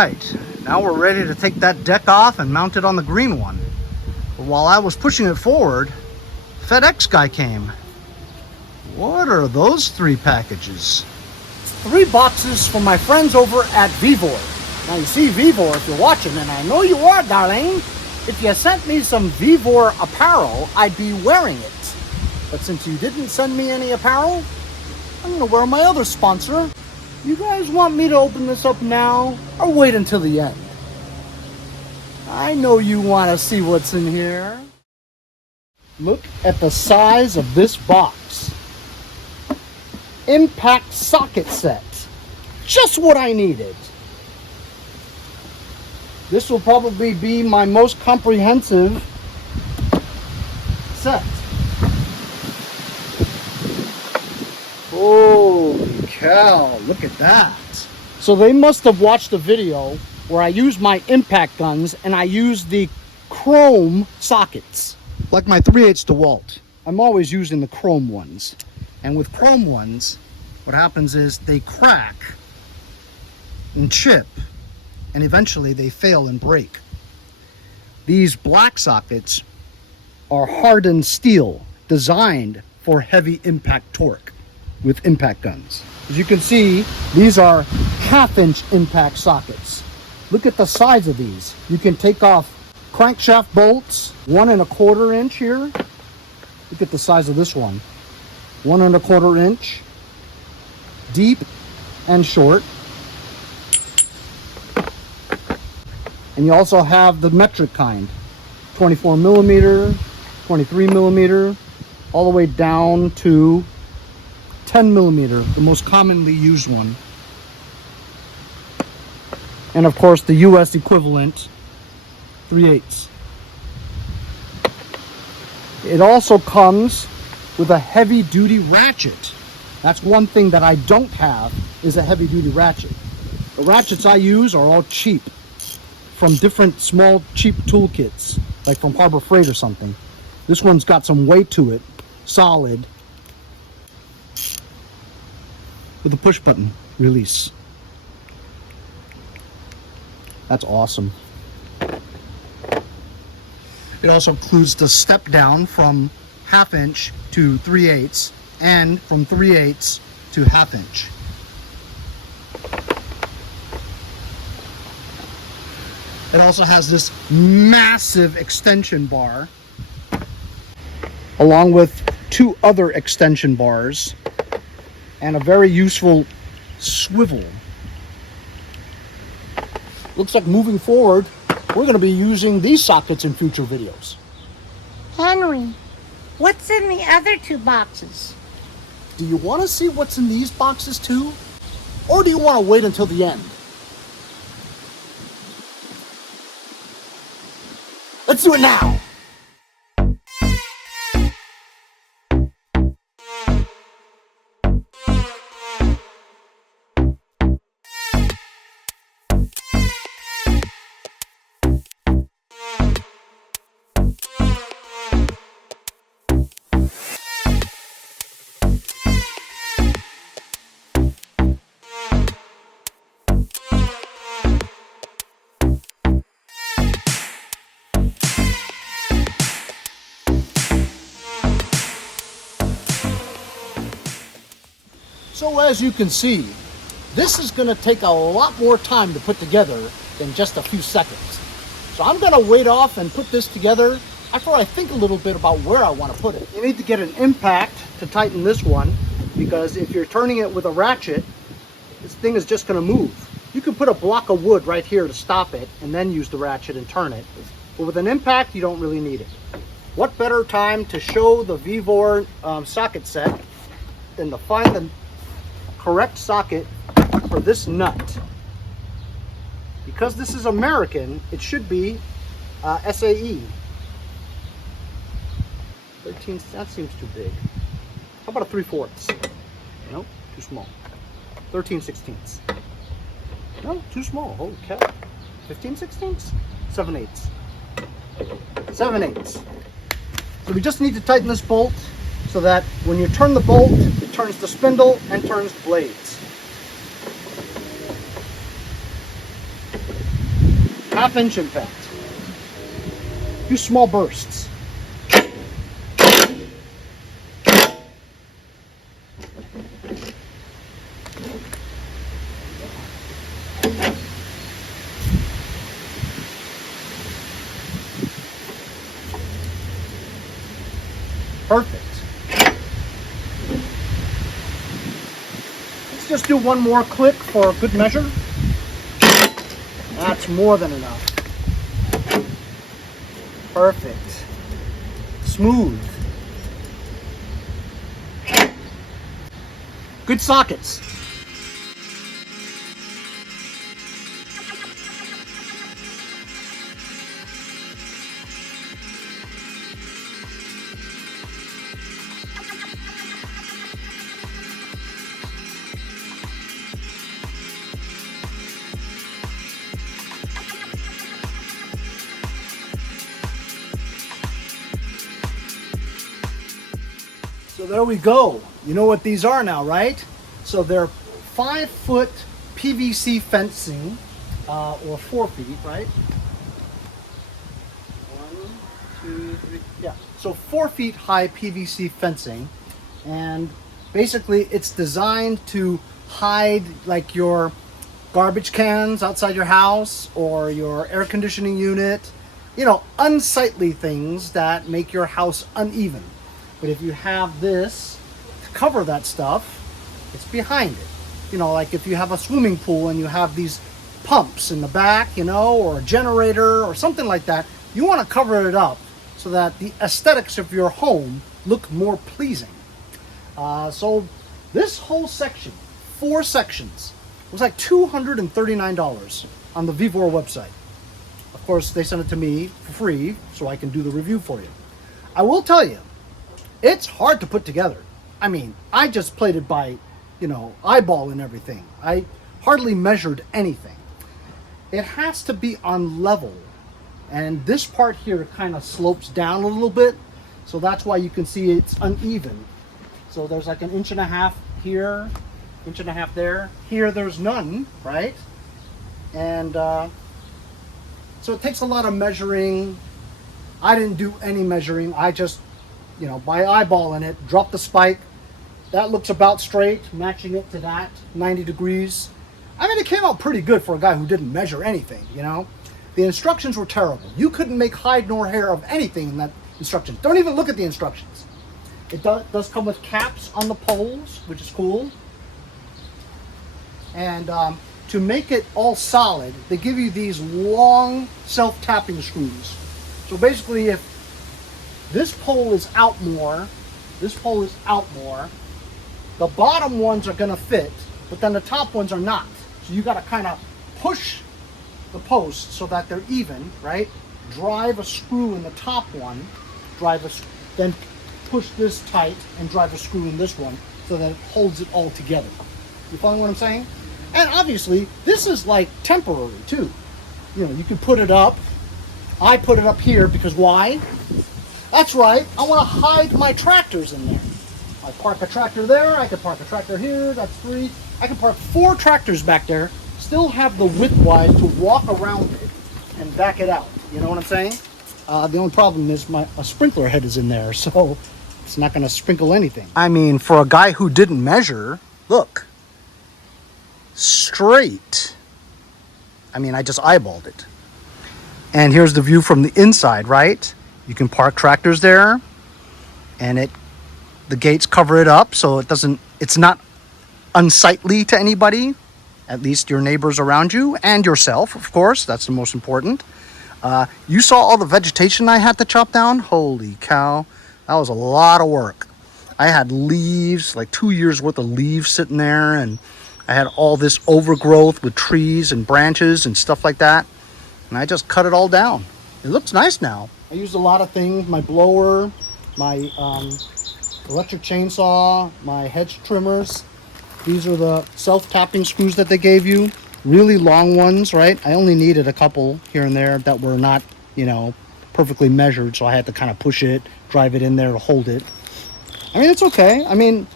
right, now we're ready to take that deck off and mount it on the green one. But while I was pushing it forward, FedEx guy came. What are those 3 packages? 3 boxes from my friends over at VEVOR. Now you see, VEVOR, if you're watching, and I know you are, darling, if you sent me some VEVOR apparel, I'd be wearing it. But since you didn't send me any apparel, I'm gonna wear my other sponsor. You guys want me to open this up now or wait until the end? I know you want to see what's in here. Look at the size of this box. Impact socket set. Just what I needed. This will probably be my most comprehensive set. Holy cow, look at that. So they must have watched a video where I used my impact guns and I used the chrome sockets. Like my 3/8 DeWalt. I'm always using the chrome ones. And with chrome ones, what happens is they crack and chip, and eventually they fail and break. These black sockets are hardened steel, designed for heavy impact torque with impact guns. As you can see, these are 1/2-inch impact sockets. Look at the size of these. You can take off crankshaft bolts, 1 1/4 inch here. Look at the size of this one. 1 1/4 inch, deep and short. And you also have the metric kind, 24 millimeter, 23 millimeter, all the way down to 10 millimeter, the most commonly used one. And of course the US equivalent, 3/8. It also comes with a heavy duty ratchet. That's one thing that I don't have, is a heavy duty ratchet. The ratchets I use are all cheap, from different small cheap toolkits, like from Harbor Freight or something. This one's got some weight to it, solid, with a push button release. That's awesome. It also includes the step down from 1/2 inch to 3/8 and from 3/8 to 1/2 inch. It also has this massive extension bar along with 2 other extension bars and a very useful swivel. Looks like moving forward, we're going to be using these sockets in future videos. Henry, what's in the other 2 boxes? Do you want to see what's in these boxes too? Or do you want to wait until the end? Let's do it now! So as you can see, this is going to take a lot more time to put together than just a few seconds. So I'm going to wait off and put this together after I think a little bit about where I want to put it. You need to get an impact to tighten this one, because if you're turning it with a ratchet, this thing is just going to move. You can put a block of wood right here to stop it and then use the ratchet and turn it. But with an impact, you don't really need it. What better time to show the VEVOR socket set than to find the correct socket for this nut. Because this is American, it should be SAE. 13, that seems too big. How about a 3/4? Nope, too small. 13/16. No, too small. Holy cow. 15/16? 7/8. 7/8. So we just need to tighten this bolt so that when you turn the bolt, it turns the spindle and turns the blades. 1/2 inch impact. Do small bursts. Perfect. Let's just do one more click for a good measure. That's more than enough. Perfect. Smooth. Good sockets. So there we go. You know what these are now, right? So they're 5-foot PVC fencing, or 4 feet, right? 1, 2, 3, yeah. So 4 feet high PVC fencing, and basically it's designed to hide like your garbage cans outside your house or your air conditioning unit, you know, unsightly things that make your house uneven. But if you have this to cover that stuff, it's behind it. You know, like if you have a swimming pool and you have these pumps in the back, you know, or a generator or something like that, you want to cover it up so that the aesthetics of your home look more pleasing. So this whole section, 4 sections, was like $239 on the VEVOR website. Of course, they sent it to me for free so I can do the review for you. I will tell you, it's hard to put together. I mean, I just played it by, you know, eyeball and everything. I hardly measured anything. It has to be on level. And this part here kind of slopes down a little bit. So that's why you can see it's uneven. So there's like 1.5 inches here, 1.5 inches there. Here there's none, right? And so it takes a lot of measuring. I didn't do any measuring. I just, you know, by eyeballing it, drop the spike. That looks about straight, matching it to that, 90 degrees. I mean, it came out pretty good for a guy who didn't measure anything, you know? The instructions were terrible. You couldn't make hide nor hair of anything in that instructions. Don't even look at the instructions. It does come with caps on the poles, which is cool. And to make it all solid, they give you these long self-tapping screws. So basically, if this pole is out more, this pole is out more, the bottom ones are going to fit, but then the top ones are not. So you got to kind of push the posts so that they're even, right? Drive a screw in the top one, then push this tight and drive a screw in this one so that it holds it all together. You follow what I'm saying? And obviously, this is like temporary too. You know, you can put it up. I put it up here because why? That's right, I want to hide my tractors in there. I park a tractor there, I can park a tractor here, that's 3. I can park 4 tractors back there, still have the width wide to walk around it and back it out. You know what I'm saying? The only problem is a sprinkler head is in there, so it's not going to sprinkle anything. I mean, for a guy who didn't measure, look, straight. I mean, I just eyeballed it. And here's the view from the inside, right? You can park tractors there, and the gates cover it up so it's not unsightly to anybody, at least your neighbors around you and yourself, of course. That's the most important. You saw all the vegetation I had to chop down? Holy cow, that was a lot of work. I had leaves, like 2 years worth of leaves sitting there, and I had all this overgrowth with trees and branches and stuff like that, and I just cut it all down. It looks nice now. I used a lot of things, my blower, my electric chainsaw, my hedge trimmers. These are the self-tapping screws that they gave you. Really long ones, right? I only needed a couple here and there that were not, you know, perfectly measured, so I had to kind of push it, drive it in there to hold it. I mean, it's okay. I mean,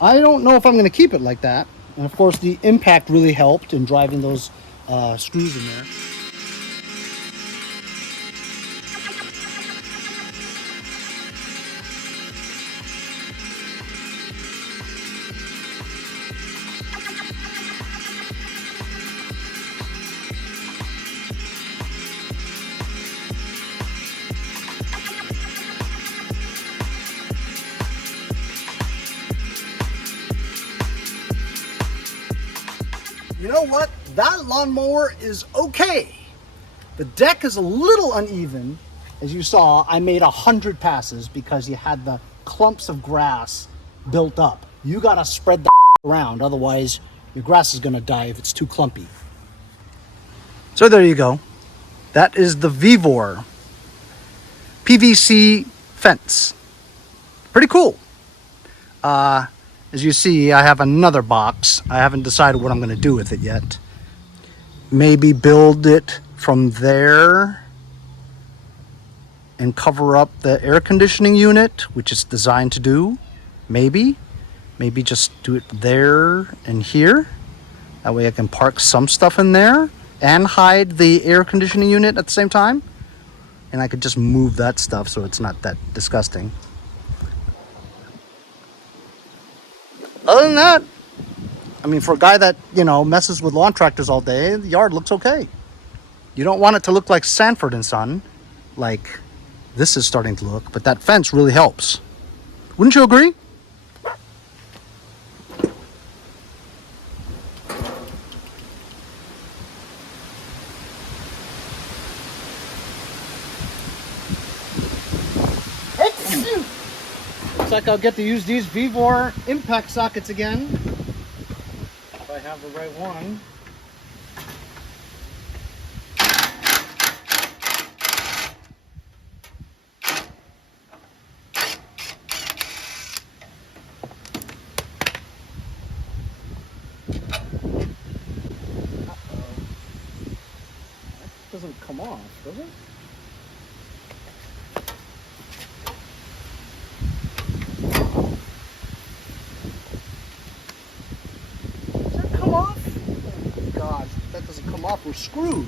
I don't know if I'm going to keep it like that. And of course, the impact really helped in driving those screws in there. You know what? That lawnmower is okay. The deck is a little uneven. As you saw, I made 100 passes because you had the clumps of grass built up. You gotta spread the around, otherwise your grass is gonna die if it's too clumpy. So there you go. That is the VEVOR PVC fence. Pretty cool. As you see, I have another box. I haven't decided what I'm gonna do with it yet. Maybe build it from there and cover up the air conditioning unit, which it's designed to do. Maybe just do it there and here. That way I can park some stuff in there and hide the air conditioning unit at the same time. And I could just move that stuff so it's not that disgusting. Other than that, I mean, for a guy that, you know, messes with lawn tractors all day, the yard looks okay. You don't want it to look like Sanford and Son, like this is starting to look, but that fence really helps. Wouldn't you agree? Looks like I'll get to use these VEVOR impact sockets again, if I have the right one. That doesn't come off, does it? That doesn't come off, we're screwed.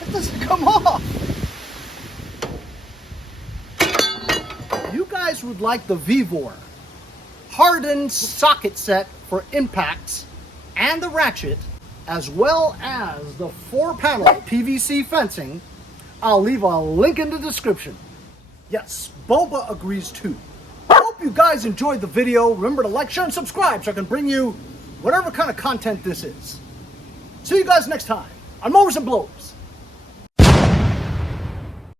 It doesn't come off. You guys would like the VEVOR hardened socket set for impacts and the ratchet, as well as the 4-panel PVC fencing. I'll leave a link in the description. Yes, Boba agrees too. I hope you guys enjoyed the video. Remember to like, share, and subscribe so I can bring you whatever kind of content this is. See you guys next time on Mowers and Blowers.